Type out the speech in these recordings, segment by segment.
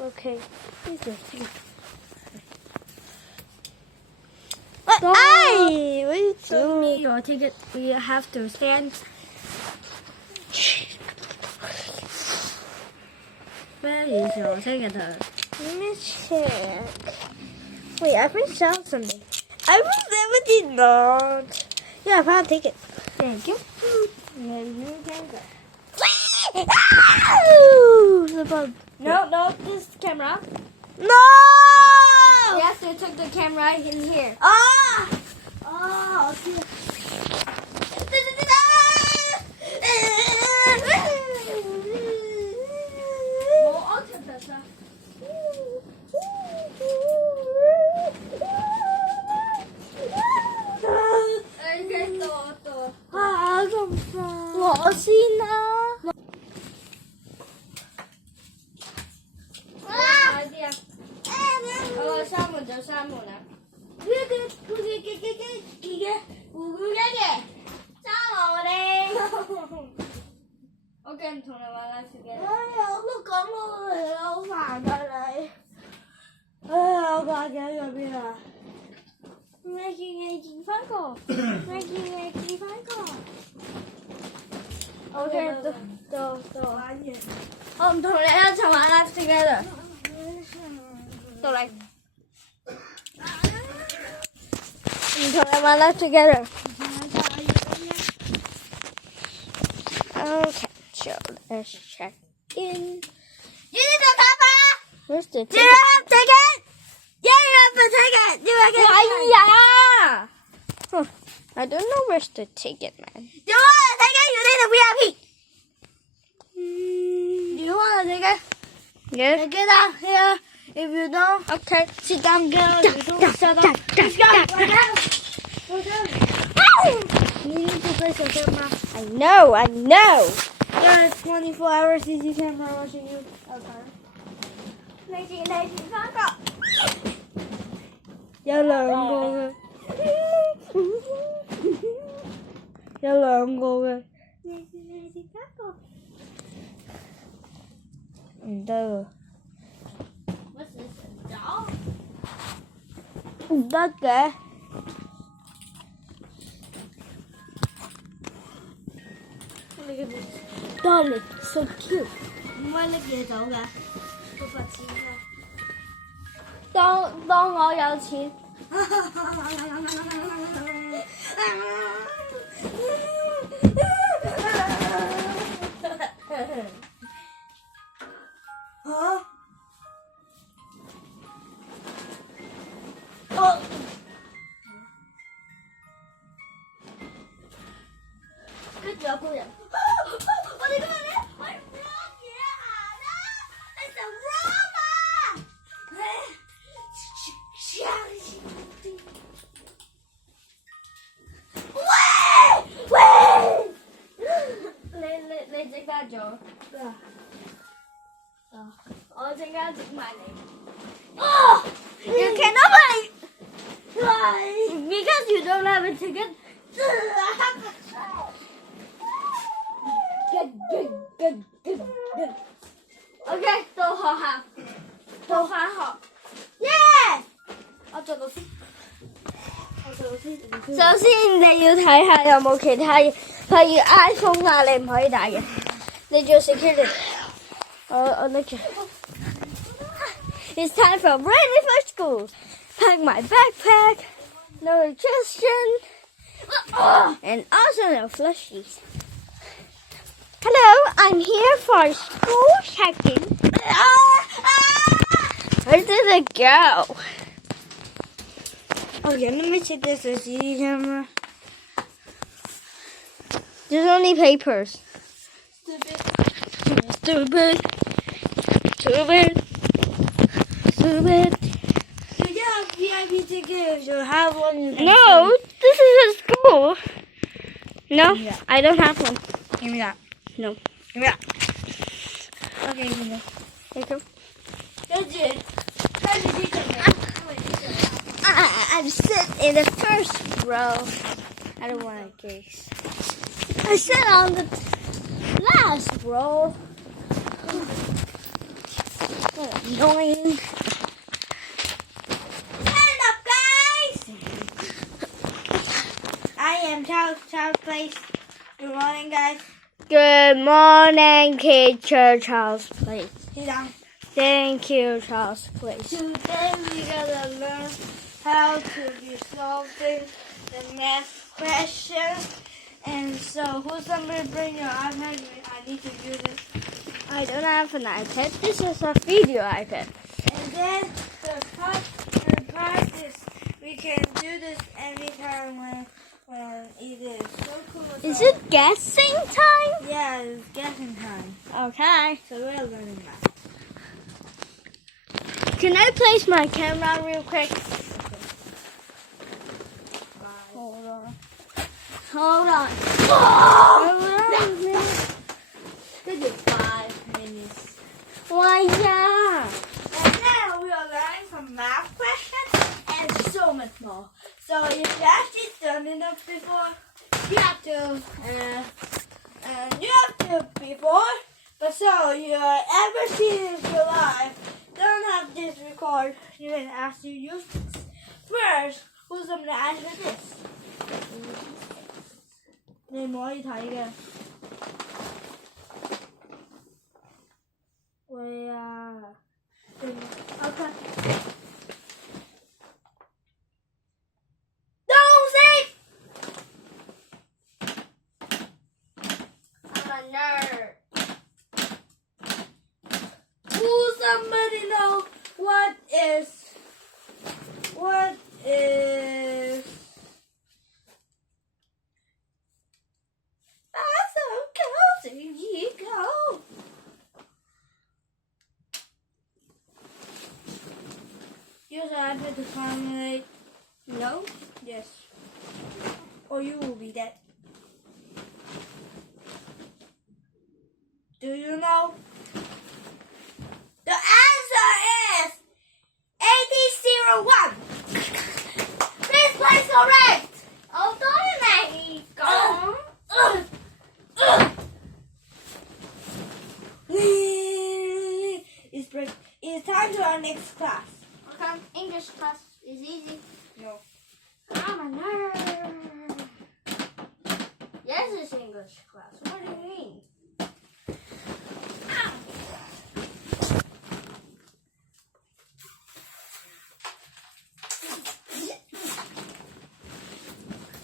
Okay. Hey, what are you Show me doing? your ticket. We have to stand. Where is your ticket? Let me check. Wait, I found something. I was 17 not. Yeah, I found a ticket. Thank you. Yeah, you can go. The bug. No, this camera. No! Yes, they took the camera in here. Ah! Oh, okay. Ah, không phải. 我先啦。閂門就閂門啦。我驚唔同你玩啦，小姐。哎呀，我都講到你好煩㗎你。哎呀，我掛頸嗰邊啊！咪見翻個，咪見翻個。OK，到玩完。我唔同你一齊玩啦，together。到嚟。唔同你玩啦，together。Okay, so let's check in. You need a papa? Where's the Do you have ticket? Yeah, you have the ticket. You have the ticket. I don't know where's the ticket, man. You want a ticket? You need a VIP. You want a ticket? Yes. Get out here. If you don't, Okay, sit down, girl. You don't shut up. Let's go. You need to place your camera. I know. There's 24 hours CC camera watching you. Okay. 你轉翻個。有兩個嘅，有兩個嘅。你轉翻個。唔得喎，我是神爪。唔得嘅。Darling, so cute。唔可以拎嘢走㗎，都罰錢㗎。當我有錢。跟住有個人。我哋今日咧去 vlog 嘢行啦，係成 vlog 啊！你整得咗？我陣間整埋你。Oh, you cannot play. Because you don't have a ticket. OK， 到學校，到返學。Yeah. 我做老師。首先你要睇下有冇其他嘢，譬如 iPhone 啊，你唔可以帶嘅。你做 security。我拎住。It's time for ready for school. Pack my backpack. No nutrition. And also no plushies. Hello, I'm here for school checking. Where did it go? Okay, let me check this CCTV camera. There's only papers. Stupid. You have VIP tickets. You have one. You can No, this is a school. No, Yeah. I don't have one. Give me that. No. Give me that. Okay, give me that. Thank you. I'm sitting in the first row. I don't want a case. I sit on the last row. Annoying. Stand up, guys! I am Charles Place. Good morning, guys. Good morning, teacher Charles Place. Sit down. Thank you, Charles Place. Today we gotta learn how to be solving the math questions. And so, who's gonna bring your iPad? I need to use it. I don't have an iPad. This is a video iPad. And then the part is we can do this anytime when it is so cool. Is it guessing time? Yeah, it's guessing time. Okay. So we're learning math. Can I place my camera real quick? Hold on. Hold on. Hold on. This is 5 minutes. Why, yeah. And now we are learning some math questions and so much more. So if you actually done enough before, you have to before. But so you ever seen in your life, don't have this record. You can actually use this. First, who's gonna answer this? 你唔可以睇嘅。會啊。Okay. Don't say. I'm a nerd. Will somebody know what is that's so cozy, you go. Use an iPad to formulate no? Yes. Or you will be dead. Do you know? The answer is 8001. Please place correct. Although này có It's time to our next class. okay, English class is easy. No. I'm a nerd. Yes, it's English class. What do you mean?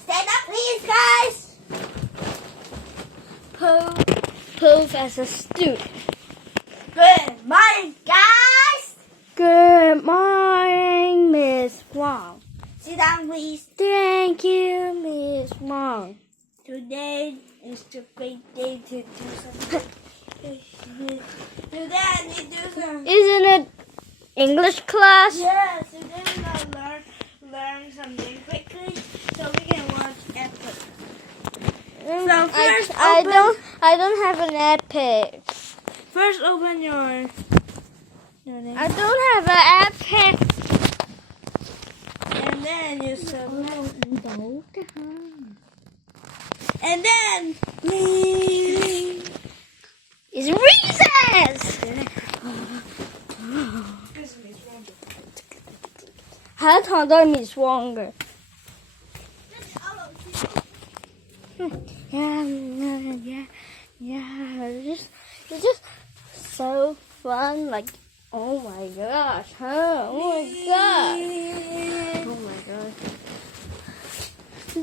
Stand up, please, guys. Pose as a student. Good morning, guys. Good morning, Miss Wong. Sit down, please. Thank you, Miss Wong. Today is the great day to do something. Today I need to do some. Isn't it English class? Yes, today we're gonna learn something quickly so we can watch epic. So first I don't have an epic. First open your name. I don't have an epic. And then you submit. And then It's recess. Her堂都係 Miss Wong 嘅。Yeah. It's just so fun. Like, oh my gosh, huh? Oh my god. Oh my god.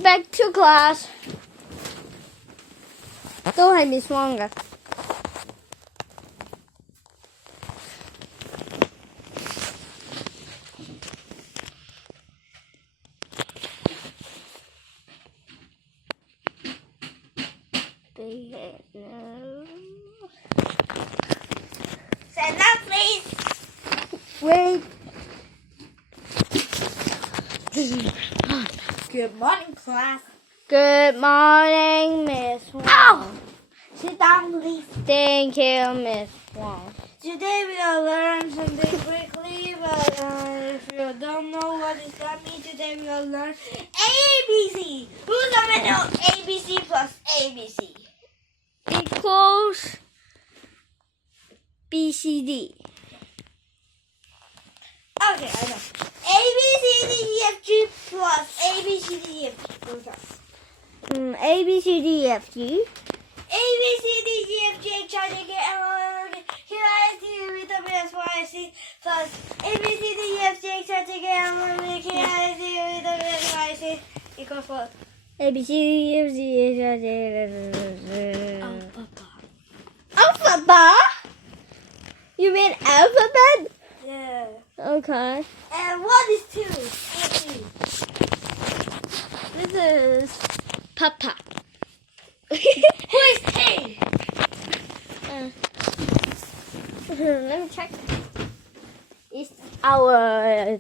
Back to class. 都係 Miss Wong 嘅。Stand up, please. Wait. Good morning, class. Good morning, Miss Wong. Ow! Sit down, please. Thank you, Miss Wong. Today we will learn something quickly, but if you don't know what does that mean, today we will learn ABC. Who's gonna know ABC plus ABC? Equals BCD. Okay, I know. A, B, C, D, E, F, G plus A, B, C, D, E, F, G. A, B, C, D, E, F, G. A, B, C, D, E, F, G, H, I, J, K, L, M, N, O, P, Q, R, S, T, U, V, W, X, Y, Z plus A, B, C, D, E, F, G, H, I, J, K, L, M, N, O, P, Q, R, S, T, U, V, W, X, Y, Z equals what? A, B, C, D, E, F, G, H, I, J, Alphabet? You mean alphabet? Yeah. Okay. And what is 2? This is Papa. Who is T? Let me check. It's our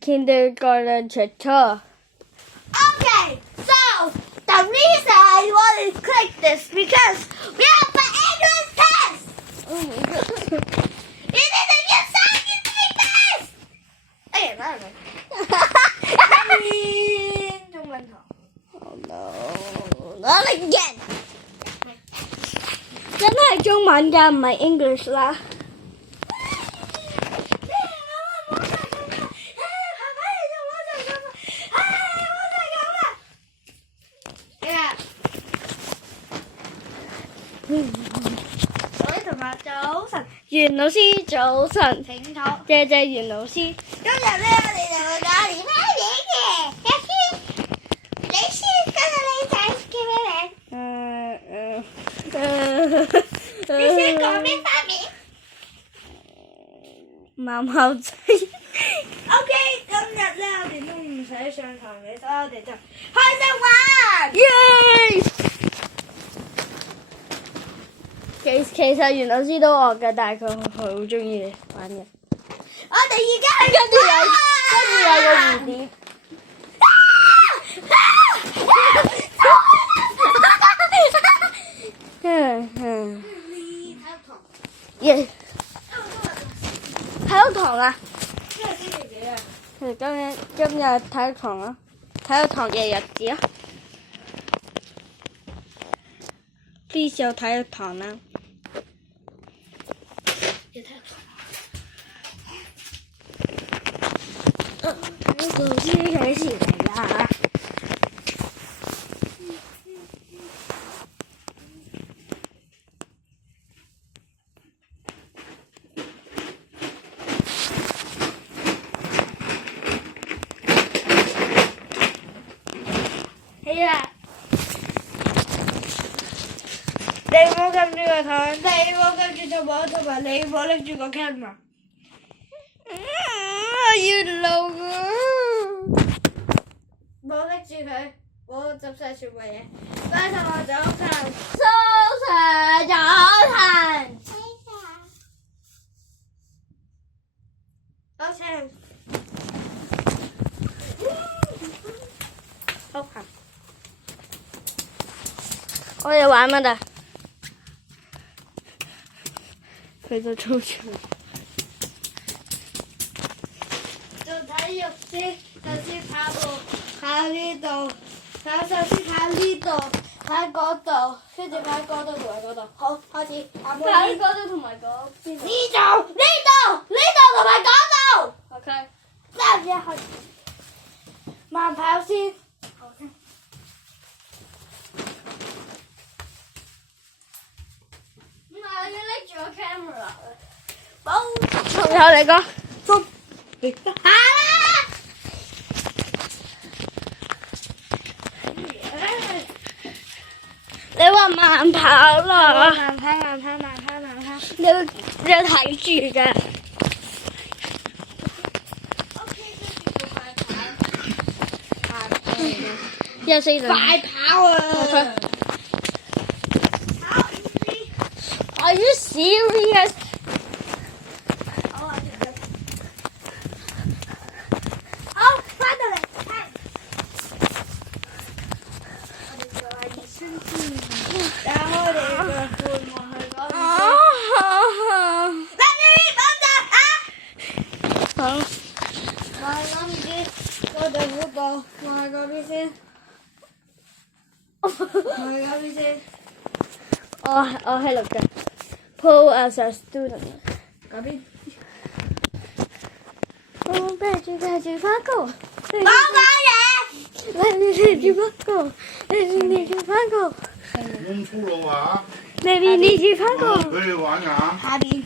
kindergarten teacher. Okay, so the reason I want to click this because we have the English test. Oh my god. It is a new scientific test. Okay, not Oh no. Not again. 真係中文㗎，唔係 English 啦。袁老師早晨，請坐。謝謝袁老師。今日咧，我哋就會講連番名嘅。你先，今日你仔叫咩名？你先講咩花名貓貓仔。 ？OK， 今日咧我哋都唔使上堂嘅，所以我哋就開心玩。耶！其實袁老師都惡嘅，但係佢好中意玩嘅。我哋而家係跟住有個蝴蝶。耶！體育堂啊！今日星期幾啊？今日體育堂啊，體育堂嘅日子啊。Please 有體育堂啦。有體育堂。呢個先幾時嚟㗎？係啊！你唔好撳住個台，你唔好撳住個網，同埋你唔好拎住個 camera。我要老啊！唔好拎住佢，唔好執晒全部嘢。班同學早晨。早晨。早晨。好行。我哋玩乜啊？佢就衝出嚟。做體育先，首先跑步，跑呢度，首先跑呢度，跑嗰度，跟住跑嗰度同埋嗰度。好，開始跑步。喺嗰度同埋嗰邊。呢度同埋嗰度。OK。三一開始。慢跑先。好聽。唔係，要拎住個 camera。好。仲有你講。行啦！你話慢跑啦。慢跑。你要睇住㗎。休息陣。快跑啊 Are you serious? 好，翻到嚟。我哋做下熱身先。打開你個罐望去嗰邊。嗱，你放閘啊！好。我諗住我哋嗰度望下嗰邊先。望下嗰邊先。我喺度嘅。Pull as a student。嗰邊。住翻工。冇講嘢。你住翻工，你住翻工。扔粗魯啊！你住翻工。佢哋玩啊！下邊。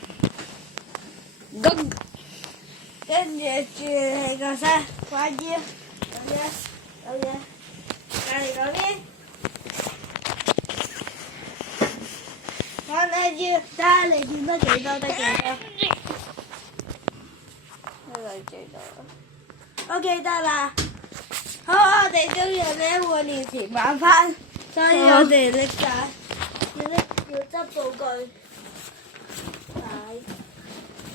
跟住轉起個身，快啲，有嘢，隔離嗰邊。我哋要睇下你見得幾多得幾多。我記得啦。好，我哋今日咧會練前晚翻，所以我哋拎晒，要執道具。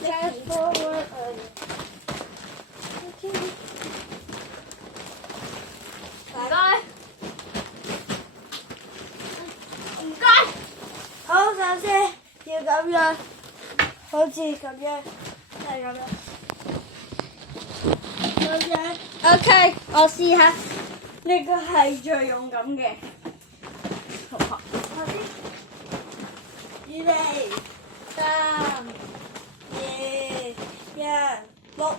Fast forward. Okay. 唔該，唔該。好，首先要咁樣，好似咁樣，係咁樣。咁樣 ，OK， 我試下。呢個係最勇敢嘅同學。快啲，預備，3、2、1，六。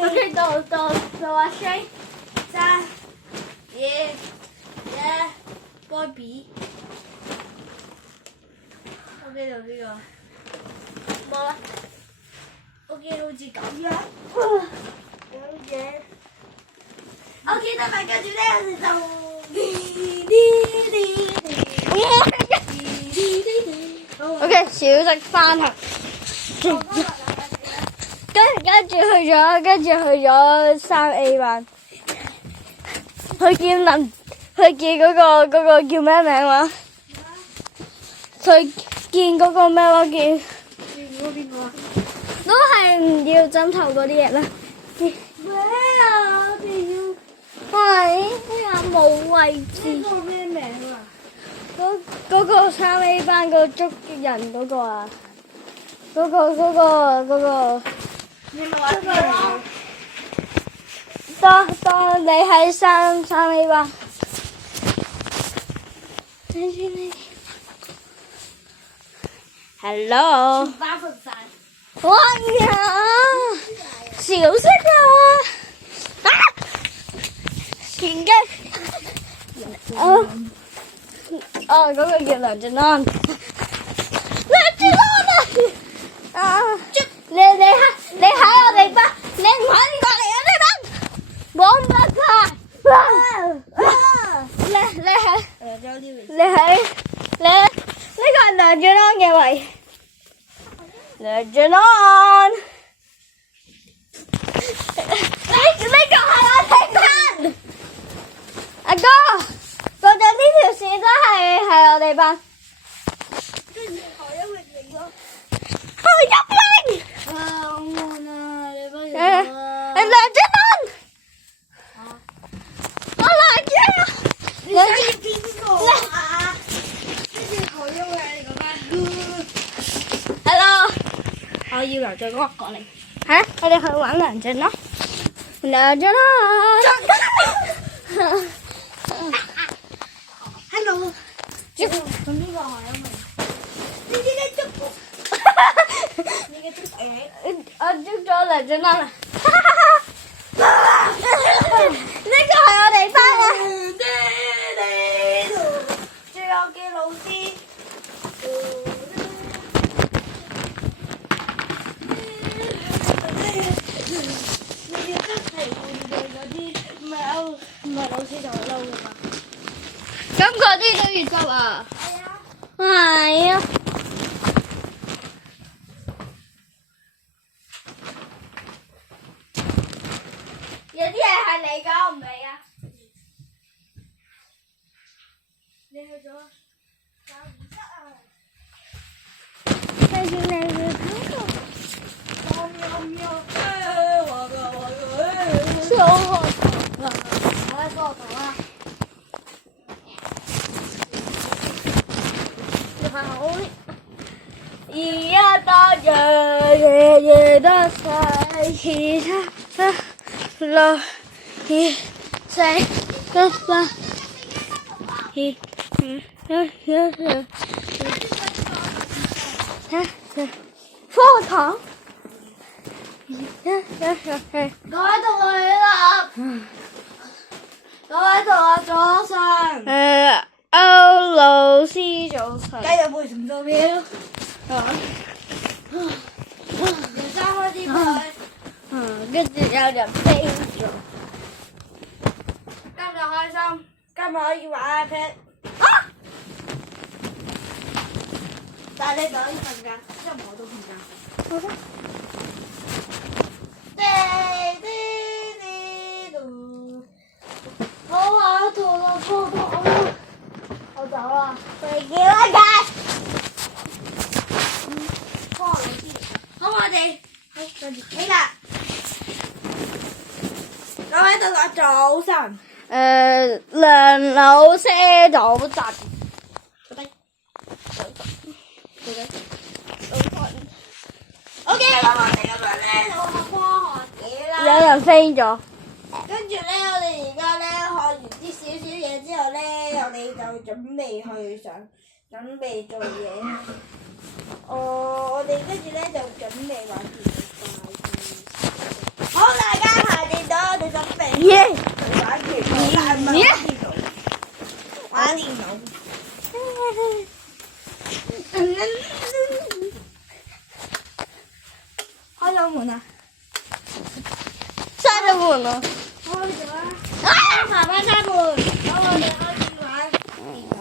OK， 到阿 Shane。3、2、1，該比。OK， 到呢個。冇啦。OK， 好似咁樣。有嘢。OK， 得咪跟住咧就。OK， 小食翻學。跟住去咗3A 班。佢見嗰個叫咩名話？佢見嗰個咩話叫？邊個啊？都係唔要枕頭嗰啲嘢啦。咩啊？我哋要。喂，呢個冇位置。呢個咩名啊？嗰個3A 班個捉人嗰個啊，嗰個。你咪話邊個？當你喺3A 班。Hello。8分散。哇呀！小息啊！前機。嗰個叫梁俊安。梁俊安啊！你喺我哋班，你唔可以過嚟我哋班，冇辦法。你呢個係梁俊安嘅位。梁俊安，呢個係我哋班。阿哥，嗰陣呢條線都係我哋班。跟住何一榮嚟咗。何一榮。好悶啊！你不如我。係梁俊安。我梁俊安。你想要邊個啊？跟住何一榮嚟嗰班。Hello。我要梁俊安過嚟。嚇！我哋去玩梁俊安。梁俊安。Hello。捉。咁呢個何一榮？你捉。你嘅捉誒。我捉咗梁俊安啦。呢個係我哋班嘅。最後嘅老師。你哋真係換嘅嗰啲，唔係老師就好嬲㗎嘛。咁嗰啲都要執啊？係啊。係啊。有啲嘢係你㗎，我唔理啊。你去咗教唔得啊？但是你會睇到。小學堂啊！我喺小學堂啊。一大夜夜的在其他了一在个吧一課堂各位同學起立，各位同學早晨。歐老師早晨。繼續背程度表。人生開始背。跟住有人飛咗。今日開心，今日可以玩 iPad。但係你就可以瞓覺，因為我都瞓覺。好的。好啊，肚啦，肚痛啦，我走啦。飛機啦㗎。好，我哋起啦。各位同學早晨。梁老師早晨。OK，咁我哋今日咧就學科學嘢啦。有人飛咗。跟住咧，我哋而家咧學完啲少少嘢之後咧，我哋就準備準備做嘢。我哋跟住咧就準備玩電腦。好，大家下電腦，我哋準備玩電腦。玩電腦。開咗門啊！閂咗門啦。開咗啦！爸爸閂門，咁我哋開始玩電腦。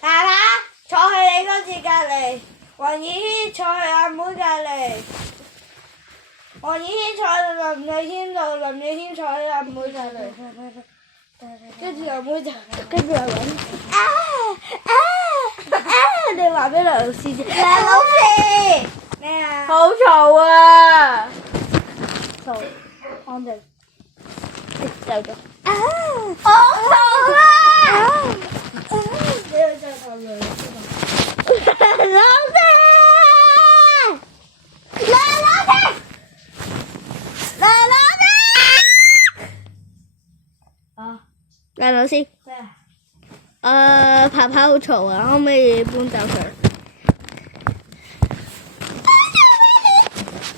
爸爸坐去你嗰次隔離，黃宇軒坐去阿妹隔離，黃宇軒坐去林宇軒度，林宇軒坐去阿妹隔離。跟住阿妹就跟住又揾你話俾梁老師知。梁老師咩啊？好嘈啊！嘈，安靜。走咗。好嘈啊！你要再講兩次嘛？老師，梁老師，梁老師。啊？梁老師。咩啊？爬爬好嘈啊，可唔可以搬走佢？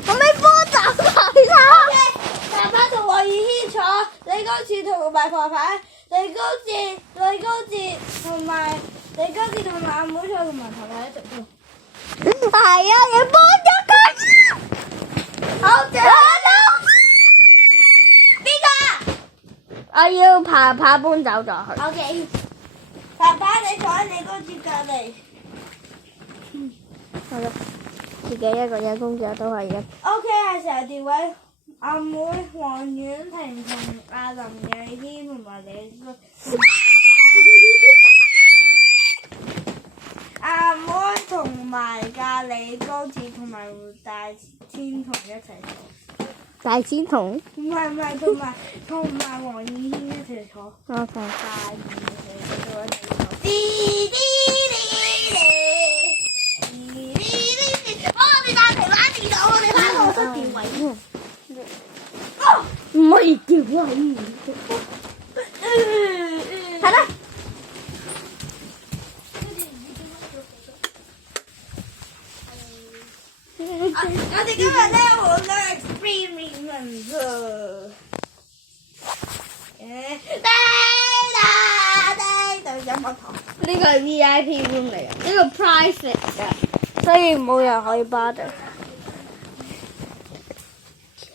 可唔可以搬走佢啊？爸爸同黃宇軒坐，李高志同埋婆婆，李高志同埋阿妹坐，同埋婆婆一齊坐。係啊，你搬咗佢。好謝。邊個？我要爬爬搬走咗佢。OK，爸爸你坐喺你嗰節隔離。好啦，自己一個人工作都係一。OK，係成日調位阿妹黃婉婷同阿林藝軒同埋李叔。阿妹同埋隔李高志同埋胡大千同一齊坐。大仙童。唔係，同埋黃宇軒一齊坐。我睇。大二佢坐喺地頭。我哋大平玩電腦，我哋翻課室調位。唔可以調位。係啦。我哋今日咧好多 experiment 有冇堂？呢個係 VIP room 嚟嘅，呢個 private 嘅，所以冇人可以 bother。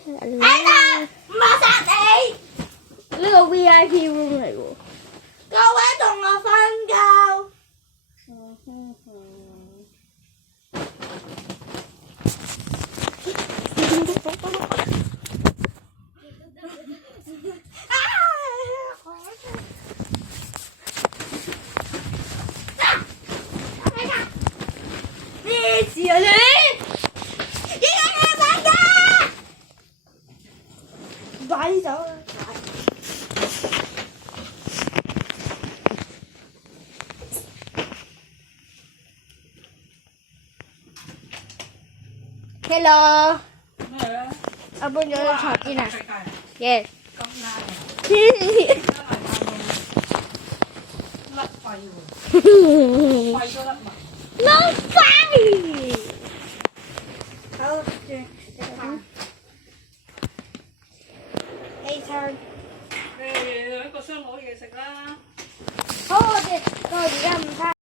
唔好殺你！呢個 VIP room 嚟喎。各位同我瞓覺。咩事啊你？點解你瞓覺？快啲走啦！Hello，咩咧？我搬咗啲床先啊。Yes。咁啱，甩肺喎，肺都甩埋。老細。食啦。好，我哋到而家唔睇。